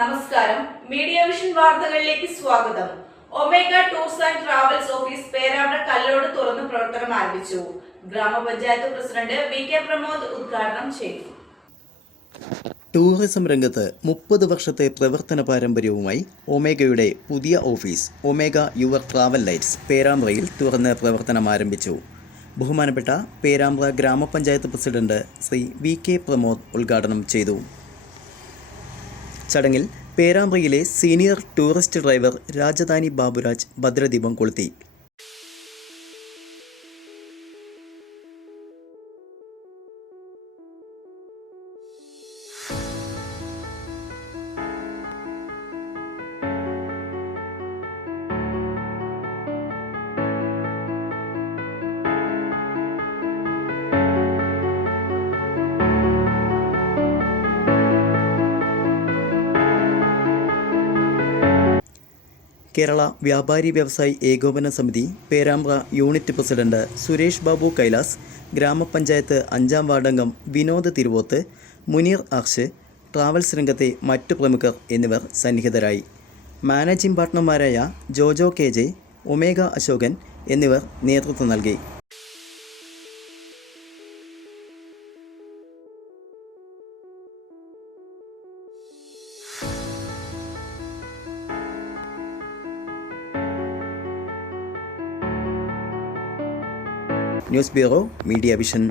നമസ്കാരം, media vision വാർത്തകളിലേക്ക് സ്വാഗതം. Omega tours and travels office Perambra Kallode തുറന്ന് പ്രവർത്തനം ആരംഭിച്ചു. ഗ്രാമപഞ്ചായത്ത് പ്രസിഡന്റ് വി.കെ. പ്രമോദ് ഉദ്ഘാടനം ചെയ്തു. ടൂറിസം രംഗത്ത് 30 വർഷത്തെ പ്രവർത്തന പാരമ്പര്യവുമായി ഒമേഗയുടെ പുതിയ office Omega your travel lights പേരാമ്പ്രയിൽ തുറന്ന് പ്രവർത്തനം ആരംഭിച്ചു. ബഹുമാനപ്പെട്ട പേരാമ്പ്ര ഗ്രാമപഞ്ചായത്ത് പ്രസിഡന്റ് ശ്രീ വി.കെ. പ്രമോദ് ഉദ്ഘാടനം ചെയ്തു. ചടങ്ങിൽ പേരാമ്പ്രയിലെ senior tourist driver Rajadhani Baburaj ഭദ്രദീപം കൊളുത്തി. കേരള വ്യാപാരി വ്യവസായി ഏകോപന സമിതി പേരാമ്പ്ര യൂണിറ്റ് പ്രസിഡന്റ് സുരേഷ് ബാബു കൈലാസ്, ഗ്രാമപഞ്ചായത്ത് 5-ാം വാർഡംഗം വിനോദ് തിരുവോത്ത്, മുനീർ ആർഷ്, ട്രാവൽസ് രംഗത്തെ മറ്റു പ്രമുഖർ എന്നിവർ സന്നിഹിതരായി. മാനേജിംഗ് പാർട്ട്ണർമാരായ ജോജോ കെ.ജെ, ഒമേഗ അശോകൻ എന്നിവർ നേതൃത്വം നൽകി. News bureau, media vision.